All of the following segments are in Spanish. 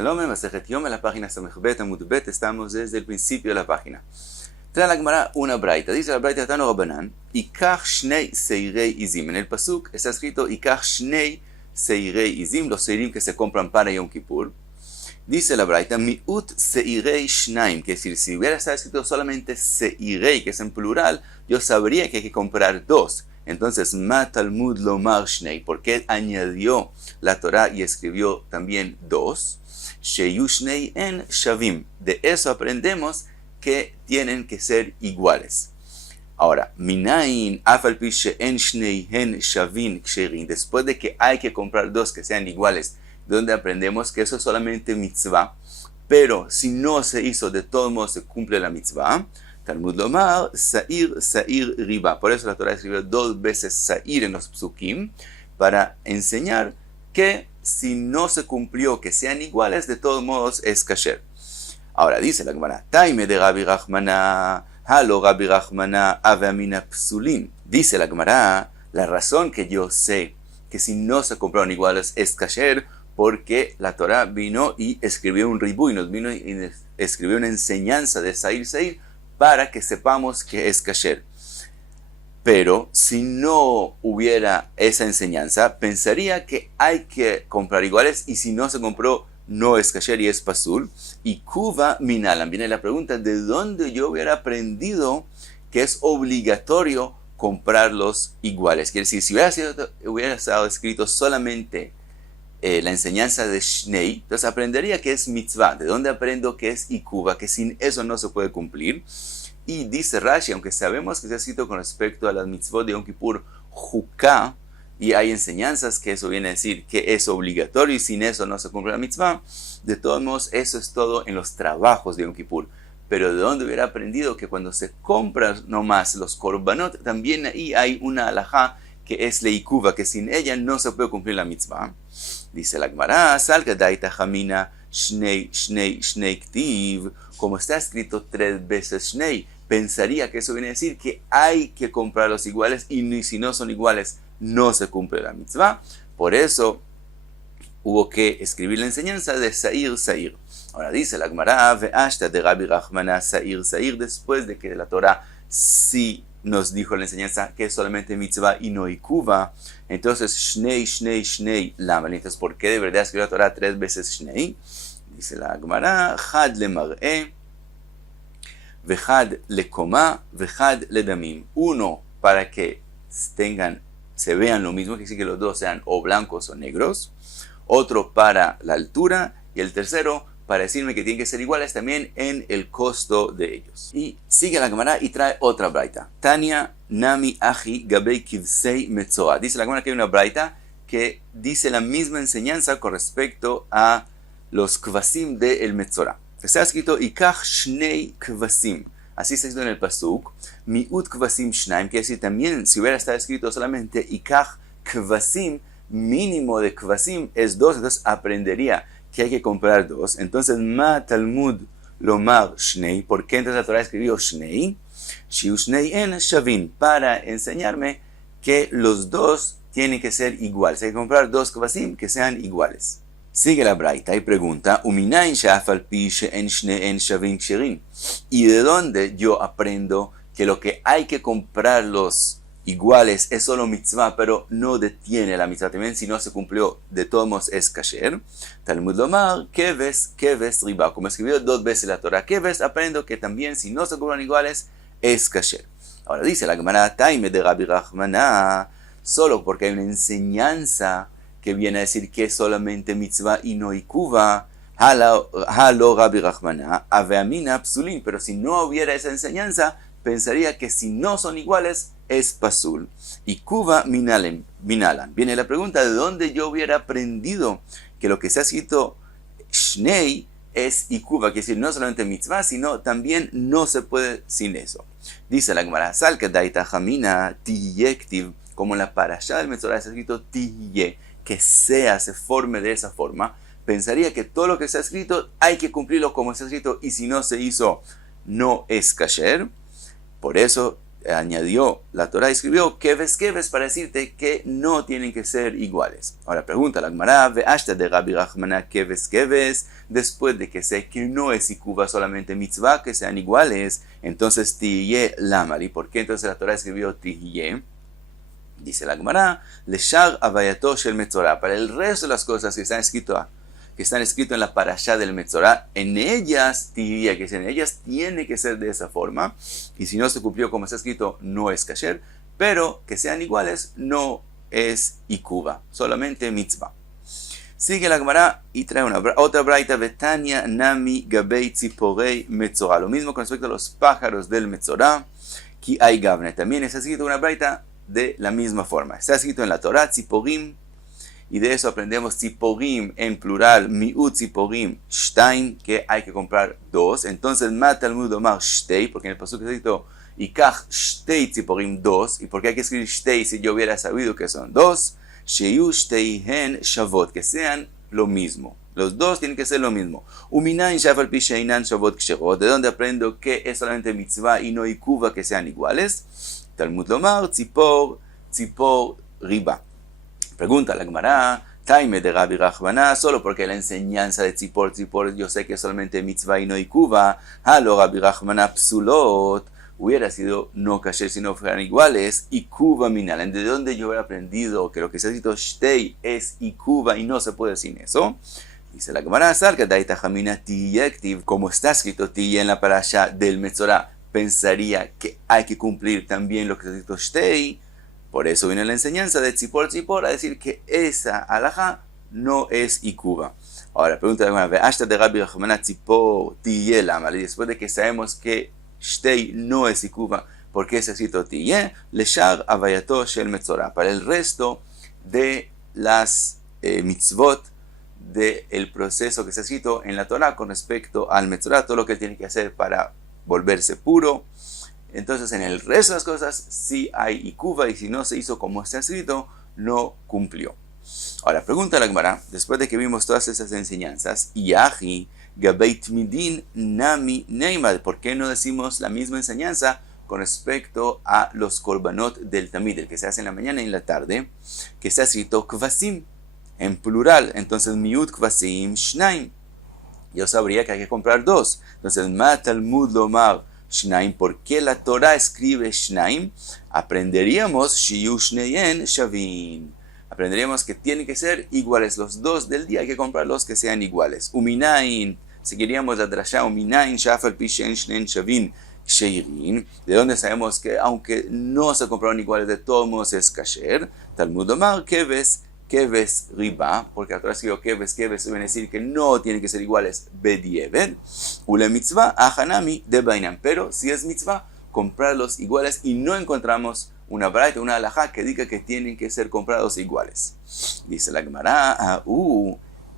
Shalom, Masejet Yom, en la página Samechbet, Amud Bet, estamos desde el principio de la página. Trae la Gemara una braita, dice la braita Tano Rabbanan, Ikach Shnei Seirei Izim. En el pasuk está escrito Ikach Shnei Seirei Izim, los seirim que se compran para Yom Kippur. Dice la braita, Miut Seirei Shnaim, que es decir, si hubiera estado escrito solamente Seirei, que es en plural, yo sabría que hay que comprar dos. Entonces, Ma Talmud Lomar Shnei, ¿por qué añadió la Torah y escribió también dos? Sheyu Shnei en Shavim. De eso aprendemos que tienen que ser iguales. Ahora, Minayin Afal Pi She'en Shnei en Shavim Ksherin. Después de que hay que comprar dos que sean iguales, donde aprendemos que eso es solamente mitzvah, pero si no se hizo, de todos modos se cumple la mitzvah. Talmud Lomar, Sa'ir, Sa'ir, Riba. Por eso la Torah escribió dos veces Sa'ir en los psukim, para enseñar que si no se cumplió que sean iguales, de todos modos es kasher. Ahora dice la Gemara, Taime de Rabbi Rachmana, Halo Rabbi Rachmana, Aveamina Psulin. Dice la Gemara, la razón que yo sé que si no se compraron iguales es kasher, porque la Torah vino y escribió un ribu, y nos vino y escribió una enseñanza de Sa'ir, Sa'ir, para que sepamos que es kasher. Pero si no hubiera esa enseñanza, pensaría que hay que comprar iguales, y si no se compró, no es kasher y es pasul. Y kuva minalan. Viene la pregunta, ¿de dónde yo hubiera aprendido que es obligatorio comprarlos iguales? Quiere decir, si hubiera estado escrito solamente la enseñanza de Shnei, entonces aprendería que es mitzvah. ¿De dónde aprendo que es ikuva? Que sin eso no se puede cumplir. Y dice Rashi, aunque sabemos que se ha escrito con respecto a las mitzvot de Yom Kippur, Juká, y hay enseñanzas que eso viene a decir que es obligatorio y sin eso no se cumple la mitzvah, de todos modos eso es todo en los trabajos de Yom Kippur. Pero de dónde hubiera aprendido que cuando se compran nomás los korbanot, también ahí hay una alajá que es leikuva, que sin ella no se puede cumplir la mitzvah. Dice la Gemara, Salka daita jamina shnei shnei shnei ktiv, como está escrito tres veces shnei, pensaría que eso viene a decir que hay que comprarlos iguales, y si no son iguales no se cumple la mitzvah. Por eso hubo que escribir la enseñanza de Sa'ir, Sa'ir. Ahora dice la Gemara, ve'ashta de Rabbi Rachmana Sa'ir, Sa'ir, después de que la Torah sí nos dijo la enseñanza que es solamente mitzvah y no ikuva, entonces shnei, shnei, shnei, lama. Entonces, ¿por qué de verdad escribió la Torah tres veces shnei? Dice la Gemara, chad le mar'e, vechad le koma, vechad le damim. Uno para que se vean lo mismo, que decir que los dos sean o blancos o negros. Otro para la altura. Y el tercero para decirme que tienen que ser iguales también en el costo de ellos. Y sigue la Gemara y trae otra braita. Tania nami aji gabei kivsei metzora. Dice la Gemara que hay una braita que dice la misma enseñanza con respecto a los kvasim del metzora. Está escrito ikach shnei kvasim. Así está escrito en el pasuk. Miut kvasim shnaim. Quiere decir también, si hubiera estado escrito solamente ikach kvasim, mínimo de kvasim es dos. Entonces aprendería que hay que comprar dos. Entonces, Ma Talmud Lomar Shnei. ¿Por qué entonces la Torah escribió Shnei? Shiu Shnei en Shavin. Para enseñarme que los dos tienen que ser iguales. Hay que comprar dos kvasim que sean iguales. Sigue la braita y pregunta, Uminayin shafal pi she'en shnei en Shavin ksherin. ¿Y de dónde yo aprendo que lo que hay que comprar los iguales es solo mitzvah, pero no detiene la mitzvah también? Si no se cumplió, de todos modos es kasher. Talmud Lomar, keves riba. Como escribió dos veces la Torah keves, aprendo que también si no se cumplieron iguales, es kasher. Ahora dice la Gemara, Taime de Rabbi Rachmana, solo porque hay una enseñanza que viene a decir que es solamente mitzvah y no ikuva, halo Rabbi Rachmana, aveamina psulin. Pero si no hubiera esa enseñanza, pensaría que si no son iguales, es pasul. Y kuva minalan. Viene la pregunta, ¿de dónde yo hubiera aprendido que lo que se ha escrito shnei es ikuva? Quiere decir, no solamente mitzvah, sino también no se puede sin eso. Dice la Gemara, Salka daita jamina tiyektiv, como en la parashá del Metzorah está escrito tiye, que se forme de esa forma. Pensaría que todo lo que está escrito hay que cumplirlo como está escrito, y si no se hizo, no es kasher. Por eso añadió la Torá, escribió keves keves para decirte que no tienen que ser iguales. Ahora pregunta la Gemara, ve'ashta de Rabbi Rahmana keves keves, después de que sé que no es ikuva solamente mitzvah, que sean iguales, entonces tiye lamari. ¿Por qué entonces la Torá escribió tiye? Dice la Gemara, leshar avayato shel metzorah, para el resto de las cosas que están escritas en la parashá del Metzorah, en ellas tiye, que en ellas tiene que ser de esa forma, y si no se cumplió como está escrito, no es kasher, pero que sean iguales no es ikuva, solamente mitzvah. Sigue la Gemara y trae otra braita, Betania nami gabei tziporei Metzorah, lo mismo con respecto a los pájaros del Metzorah, ki hay gavne, también está escrito una braita de la misma forma, está escrito en la Torah, tziporim, y de eso aprendemos tziporim en plural, miut tziporim shtaim, que hay que comprar dos. Entonces, ma Talmud omar shtei, porque en el pasuk está escrito ikach shtei tziporim dos. ¿Y por qué hay que escribir shtei si yo hubiera sabido que son dos? Sheyu shteihen shavot, que sean lo mismo. Los dos tienen que ser lo mismo. Uminain shafal pi sheinan shavot ksherot, de donde aprendo que es solamente mitzvah y no ikuva que sean iguales. Talmud lomar tzipor riba. Pregunta la Gemara, Taime de Rabbi Rahmana, solo porque la enseñanza de tzipor yo sé que es solamente mitzvah y no ikuva, halo Rabbi Rahmana psulot, hubiera sido no kasher si no fueran iguales, ikuva minal. ¿De dónde yo hubiera aprendido que lo que se ha escrito shtei es ikuva y no se puede sin eso? Dice la Gemara, salga daita jamina tiyektiv, como está escrito tiye en la parasha del Metzorah, pensaría que hay que cumplir también lo que se ha escrito shtei. Por eso viene la enseñanza de tzipor a decir que esa alajá no es ikuva. Ahora, pregunta de alguna vez, de Rabbi Rahmana tzipor tiye lama, después de que sabemos que shtei no es ikuva, ¿por qué se escrito tiye? Leshar avayato shel Metzorah, para el resto de las mitzvot del proceso que se ha escrito en la Torah con respecto al Metzorah, todo lo que él tiene que hacer para volverse puro. Entonces en el resto de las cosas sí hay ikuva, y si no se hizo como está escrito, no cumplió. Ahora pregunta la Gemara, después de que vimos todas esas enseñanzas, Yahi gabeit midin nami neimad, ¿por qué no decimos la misma enseñanza con respecto a los korbanot del tamid, el que se hace en la mañana y en la tarde, que está escrito kvasim en plural? Entonces miut kvasim shnaim, yo sabría que hay que comprar dos. Entonces ma Talmud lomar Shnaim, ¿por qué la Torah escribe Shnaim? Aprenderíamos Shiyu Shneyen Shavin. Aprenderíamos que tienen que ser iguales los dos del día, hay que comprar los que sean iguales. Uminain, seguiríamos la drasha Uminain Shafal Pishen Shnen Shavin Sheirin, de donde sabemos que aunque no se compraron iguales, de todos modos es kasher. Talmud Omar Keves riba, porque la Torah escribió keves, deben decir que no tienen que ser iguales bedieved, ule mitzvah ahanami de bainam, pero si es mitzvah, comprarlos iguales, y no encontramos una braita, una halajá que diga que tienen que ser comprados iguales. Dice la Gemara,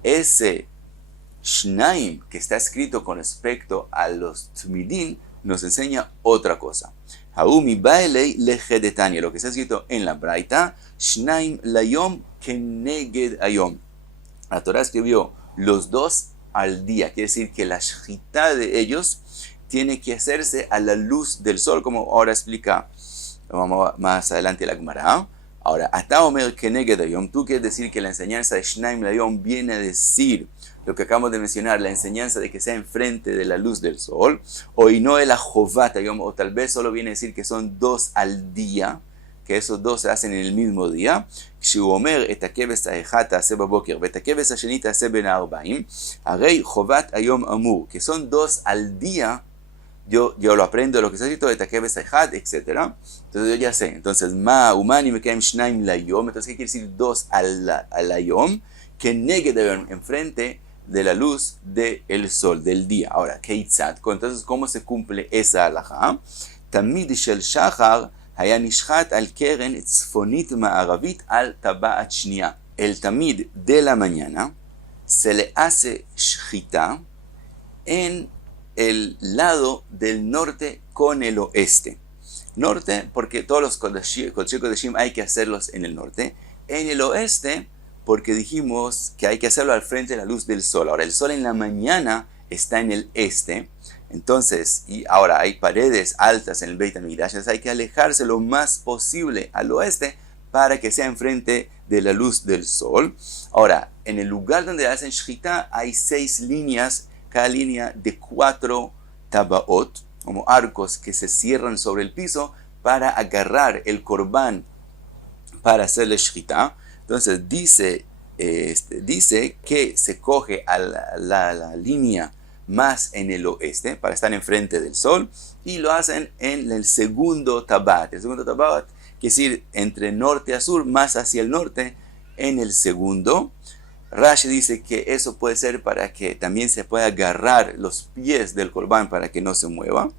ese shnaim que está escrito con respecto a los tmidin nos enseña otra cosa. Haumi baelei lejedetania, lo que está escrito en la braita, shnaim layom keneged ayom. La Torah escribió los dos al día, quiere decir que la shchita de ellos tiene que hacerse a la luz del sol, como ahora explica más adelante la Gemara. Ahora, ata omer keneged ayom, tú quieres decir que la enseñanza de shnaim layom viene a decir lo que acabamos de mencionar, la enseñanza de que sea enfrente de la luz del sol, o y no el ajovat, o tal vez solo viene a decir que son dos al día, que esos dos se hacen en el mismo día. Kshuomer et hakeves ha'echad ha'aseh baboker v'et hakeves ha'sheni ha'aseh ben ha'arba'im, harei chovat hayom amur, que son dos al día. Yo lo aprendo de lo que está escrito, et hakeves ha'echad, etc. Entonces yo ya sé. Entonces, ma umani mekaim shnaim layom, entonces ¿qué quiere decir dos al layom? Que neged ayom, enfrente de la luz del sol, del día. Ahora, Keitzat, entonces, ¿cómo se cumple esa halajá? Tamid shel shachar haya nishchat al keren tzfonit ma'aravit al tabaat shnia. El tamid de la mañana se le hace shchita en el lado del norte con el oeste. Norte, porque todos los Kodesh Kodeshim hay que hacerlos en el norte. En el oeste, porque dijimos que hay que hacerlo al frente de la luz del sol. Ahora, el sol en la mañana está en el este, Entonces, y ahora hay paredes altas en el Beit HaMikdash, entonces hay que alejarse lo más posible al oeste para que sea enfrente de la luz del sol. Ahora, en el lugar donde hacen Shechita hay 6 líneas, cada línea de 4 tabaot, como arcos que se cierran sobre el piso para agarrar el corbán para hacerle Shechita. Entonces dice que se coge a la línea más en el oeste para estar enfrente del sol y lo hacen en el segundo tabat. El segundo tabat quiere decir entre norte a sur, más hacia el norte en el segundo. Rashi dice que eso puede ser para que también se pueda agarrar los pies del corbán para que no se mueva.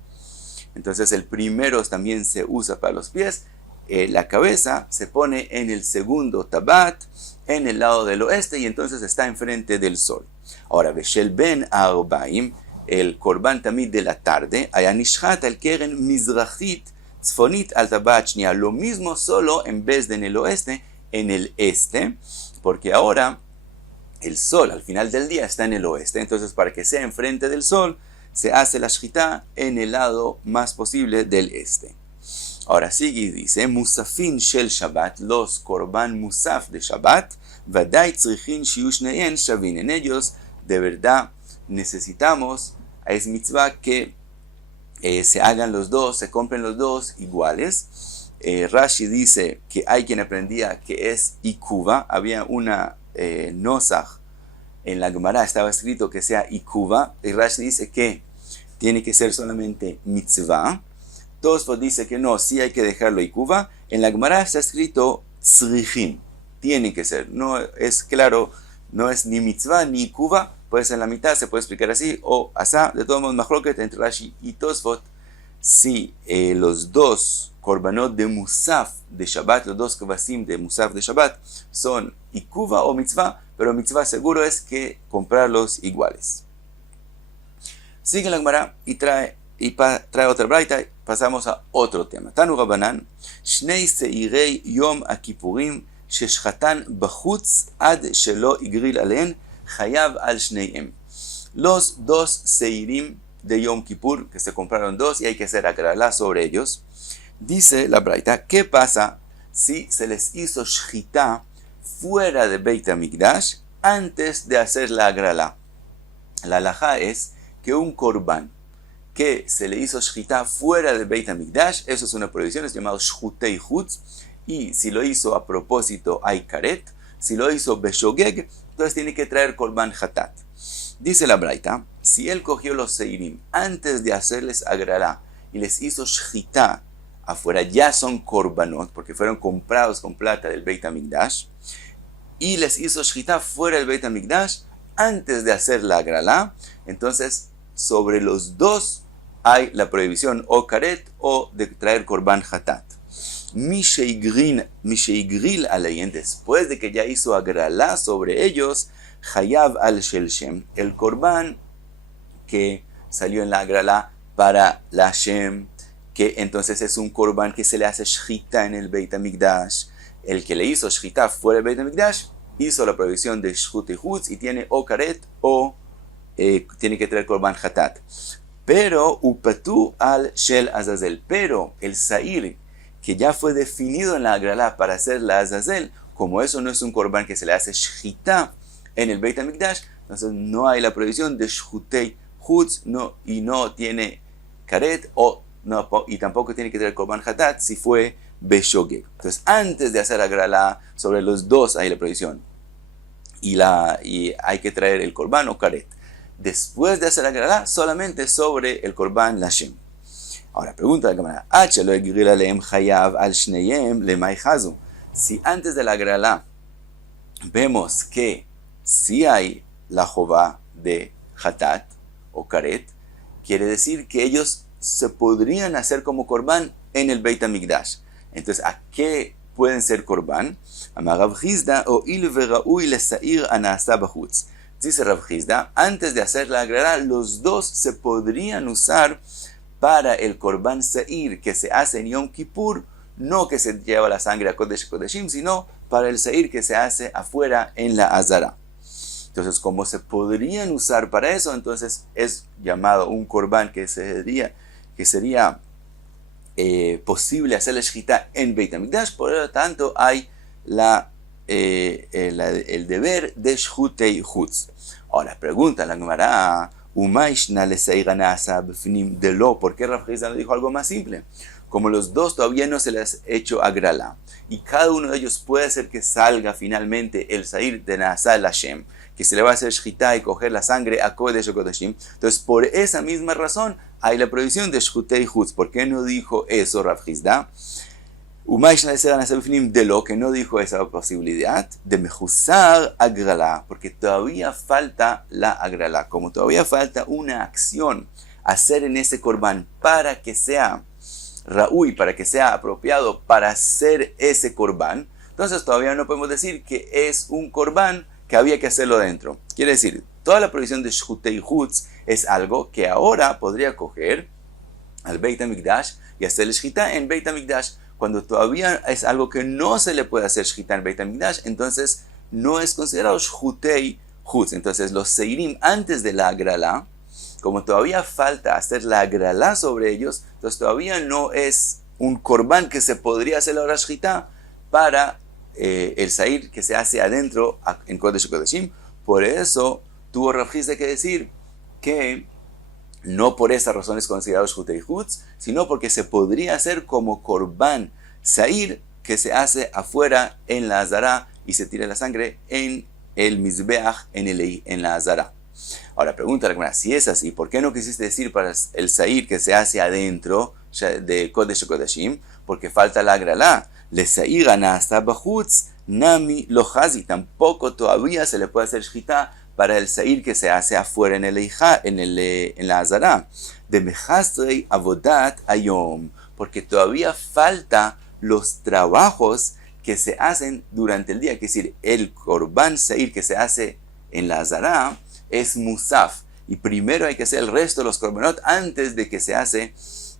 Entonces el primero también se usa para los pies. La cabeza se pone en el segundo tabat, en el lado del oeste, y entonces está enfrente del sol. Ahora, Beshel ben Arbaim, el Korban Tamid de la tarde, Ayanishhat al Keren Mizrachit, Tzfonit al Tabat Shnia, lo mismo solo en vez de en el oeste, en el este, porque ahora el sol al final del día está en el oeste, entonces para que sea enfrente del sol, se hace la Shchita en el lado más posible del este. Ahora sigue y dice, Musafin shel Shabbat, los Korban Musaf de Shabbat, Vadai tzrichin shiyu shneien shavin. En ellos, de verdad, necesitamos, es mitzvah que se hagan los dos, se compren los dos iguales. Rashi dice que hay quien aprendía que es ikuva, había una nosach en la Gemara, estaba escrito que sea ikuva, y Rashi dice que tiene que ser solamente mitzvah. Tosfot dice que no, sí hay que dejarlo ikuva. En la Gemara está escrito tzrichin, tiene que ser, no es claro, no es ni mitzvah ni ikuva, puede ser en la mitad, se puede explicar así, o asá, de todos modos, machloket entre Rashi y Tosfot, si los dos korbanot de musaf de Shabbat, los dos kvasim de musaf de Shabbat, son ikuva o mitzvah, pero mitzvah seguro es que comprarlos iguales. Sigue la Gemara y trae otra braita, pasamos a otro tema. Tanu Rabanan, Shnei Seirei Yom Akipurim, Sheshchatan Bachutz Ad Shelo Igril Alen, Chayav al Shneihem. Los dos Seirim de Yom Kippur, que se compraron dos y hay que hacer agralá sobre ellos. Dice la braita, ¿qué pasa si se les hizo Shchita fuera de Beit HaMikdash antes de hacer la agralá? La halajá es que un korban que se le hizo Shchita fuera de Beit HaMikdash, eso es una prohibición, es llamado Shchutei Chutz, y si lo hizo a propósito hay karet, si lo hizo Beshogeg, entonces tiene que traer korban hatat. Dice la braita, si él cogió los seirim antes de hacerles agralá y les hizo Shchita afuera, ya son korbanot, porque fueron comprados con plata del Beit HaMikdash, y les hizo Shchita fuera del Beit HaMikdash antes de hacer la agralá, entonces sobre los dos hay la prohibición o karet o de traer korban hatat. Misheigril aleyen, después de que ya hizo agralá sobre ellos, Hayav al Shelshem, el korban que salió en la agralá para la Shem, que entonces es un korban que se le hace shchita en el Beit HaMikdash. El que le hizo shchita fuera del Beit HaMikdash hizo la prohibición de shchutei chutz y tiene o karet o tiene que traer korban hatat. Pero upatu al shel azazel, pero el sair que ya fue definido en la agralá para hacer la azazel, como eso no es un korban que se le hace shchita en el Beit HaMikdash, entonces no hay la prohibición de shchutei chutz, no, y no tiene karet y tampoco tiene que traer korban hatat si fue beshogeg. Entonces antes de hacer agralá sobre los dos hay la prohibición y hay que traer el korban o karet. Después de hacer agralá solamente sobre el korban lashem. Ahora pregunta la cámara, si antes de la agralá vemos que si hay la jová de hatat o karet, quiere decir que ellos se podrían hacer como korban en el Beit HaMikdash. Entonces, ¿a qué pueden ser korban? Dice Rav Hizda, antes de hacer la agralá, los dos se podrían usar para el korban seir que se hace en Yom Kippur, no que se lleva la sangre a Kodesh Kodeshim, sino para el seir que se hace afuera en la Azara. Entonces, como se podrían usar para eso, entonces es llamado un korban que sería posible hacer la shechita en Beit HaMikdash. Por lo tanto, hay el deber de shchutei chutz. Ahora, pregunta la Gemara, ¿por qué Rav Chisda no dijo algo más simple? Como los dos todavía no se les ha hecho agralá, y cada uno de ellos puede hacer que salga finalmente el Sair de Naasá el Hashem, que se le va a hacer shchita y coger la sangre a Kodesh Kodeshim. Entonces, por esa misma razón, hay la prohibición de shchutei chutz. ¿Por qué no dijo eso Rav Chisda? De lo que no dijo esa posibilidad de mejusar agralá, porque todavía falta la agralá, como todavía falta una acción hacer en ese korban para que sea Raúl, para que sea apropiado para hacer ese korban. Entonces todavía no podemos decir que es un korban que había que hacerlo dentro. Quiere decir, toda la provisión de shchutei chutz es algo que ahora podría coger al Beit HaMikdash y hacer el shchita en Beit HaMikdash. Cuando todavía es algo que no se le puede hacer shchita en Beit HaMikdash, entonces no es considerado shchutei chutz. Entonces los seirim antes de la agralá, como todavía falta hacer la agralá sobre ellos, entonces todavía no es un korban que se podría hacer la shchita para el sair que se hace adentro en Kodesh Kodeshim. Por eso tuvo Rav Chisda que decir que no por esa razón es considerado shchutei chutz, sino porque se podría hacer como korban sair que se hace afuera en la azara y se tira la sangre en el mizbeach, en la azara. Ahora pregunta la Gemara, si es así, ¿por qué no quisiste decir para el sair que se hace adentro de Kodesh Kodeshim? Porque falta la agralá. Le sair anasta bachutz nami lohazi. Tampoco todavía se le puede hacer shchita para el sair que se hace afuera en la azara. De mechastrei avodat ayom. Porque todavía falta los trabajos que se hacen durante el día. Es decir, el korban sair que se hace en la azara es musaf, y primero hay que hacer el resto de los korbanot antes de que se hace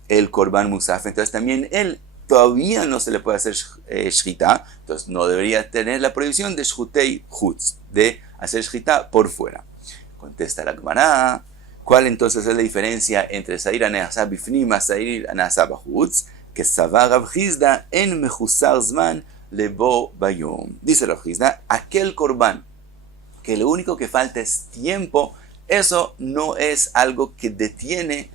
el korban musaf. Entonces también él todavía no se le puede hacer shchita, entonces no debería tener la prohibición de shchutei chutz, de hacer shchita por fuera. Contesta la Gemara, ¿cuál entonces es la diferencia entre sair anasá bifnim a sair anasá bachutz? Que savar Rav Chisda en mejusar zman lebo bayom. Dice Rav Chisda, aquel korban que lo único que falta es tiempo, eso no es algo que detiene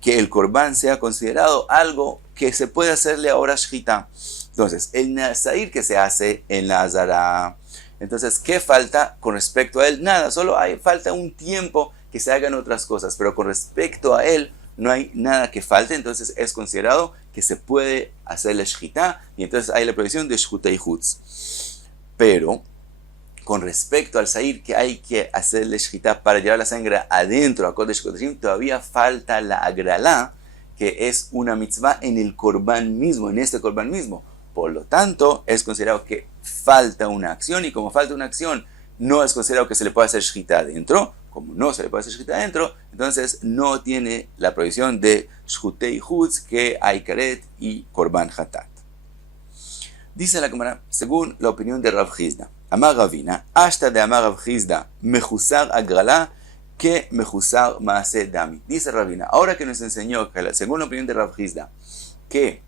que el korban sea considerado algo que se puede hacerle ahora shchita. Entonces, el nasair que se hace en la azara, entonces, ¿qué falta con respecto a él? Nada, solo falta un tiempo que se hagan otras cosas, pero con respecto a él no hay nada que falte, entonces es considerado que se puede hacerle shchita, y entonces hay la prohibición de shchutei chutz. Pero con respecto al sair que hay que hacerle shchita para llevar la sangre adentro a Kodesh Kodeshim, todavía falta la agralá, que es una mitzvah en el korban mismo, en este korban mismo. Por lo tanto, es considerado que falta una acción, y como falta una acción, no es considerado que se le pueda hacer shchita adentro. Como no se le puede hacer shchita adentro, entonces no tiene la prohibición de shchutei chutz, que hay karet y korban hatat. Dice la Gemara, según la opinión de Rav Chisda, Amar Ravina, hasta de Amar Rav Chisda, mejusar agralá que mejusar maase dami. Dice Ravina, ahora que nos enseñó, que según la opinión de Rav Chisda, que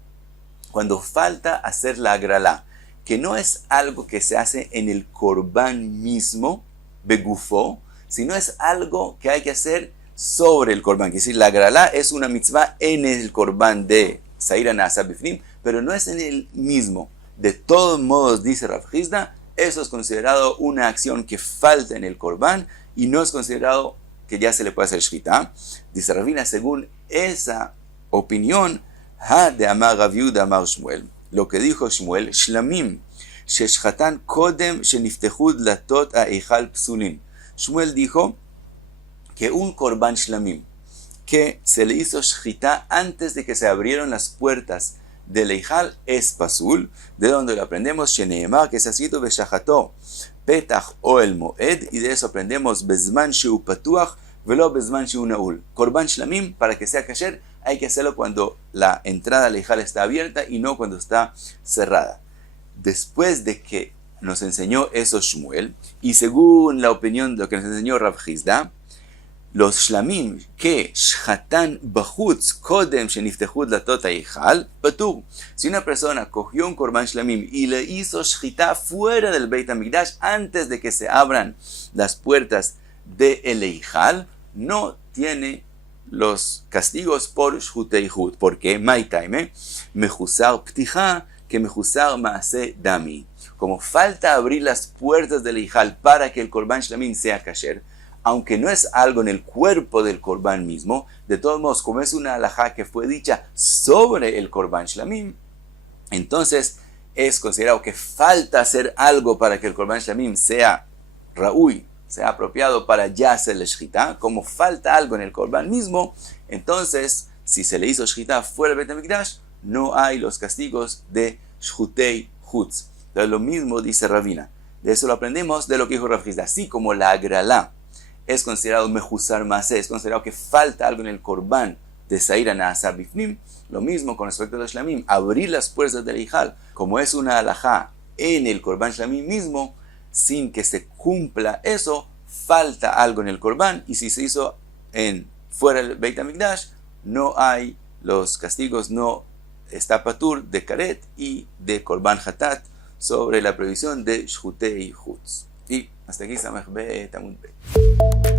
cuando falta hacer la agralá, que no es algo que se hace en el korban mismo, begufo, sino es algo que hay que hacer sobre el korban. Es decir, la agralá es una mitzvah en el korban de sair anasá bifnim, pero no es en el mismo. De todos modos, dice Rav Chisda, eso es considerado una acción que falta en el korban y no es considerado que ya se le puede hacer shchita. Dice Ravina, según esa opinión, ha de amar Rav Yehuda amar Shmuel. Lo que dijo Shmuel, shlamim, sheshchatan kodem sheniftechu dlatot ha'eichal psulin. Shmuel dijo que un korban shlamim, que se le hizo shchita antes de que se abrieron las puertas del Eijal, es pasul, de donde lo aprendemos, Sheneemar, que se ha escrito Beshachato, Petach o el Moed, y de eso aprendemos Bezman Sheu Patuach, Velo Bezman Sheu Naul. Korban Shlamim, para que sea kasher, hay que hacerlo cuando la entrada al Eijal está abierta y no cuando está cerrada. Después de que nos enseñó eso Shmuel, y según la opinión de lo que nos enseñó Rav Hizda, los shlamim que shchatan bachutz kodem sheniftechu dlatot ha'eichal patur. Si una persona cogió un korban shlamim y le hizo shchita fuera del Beit HaMikdash antes de que se abran las puertas del Eichal, no tiene los castigos por shchutei hut. ¿Por qué? Maitaime mechusar ptija que mechusar maase dami. Como falta abrir las puertas del Eichal para que el korban shlamim sea kasher, aunque no es algo en el cuerpo del Corban mismo, de todos modos, como es una halajá que fue dicha sobre el Corban Shlamim, entonces es considerado que falta hacer algo para que el Corban Shlamim sea ra'uy, sea apropiado para ya hacer la shchita. Como falta algo en el Corban mismo, entonces, si se le hizo shchita fuera del Beit HaMikdash, no hay los castigos de shchutei hutz. Entonces, lo mismo dice Ravina. De eso lo aprendemos de lo que dijo Rav Hizda. Así como la agralá es considerado mejusar masé, es considerado que falta algo en el korban de sair a naasar bifnim, lo mismo con respecto a los shlamim, abrir las puertas del Eichal, como es una halajá en el korban shlamim mismo, sin que se cumpla eso, falta algo en el korban, y si se hizo fuera del Beit HaMikdash, no hay los castigos, no está patur de karet y de korban hatat sobre la prohibición de shchutei hutz. Y hasta aquí Samech Bet Amud Bet.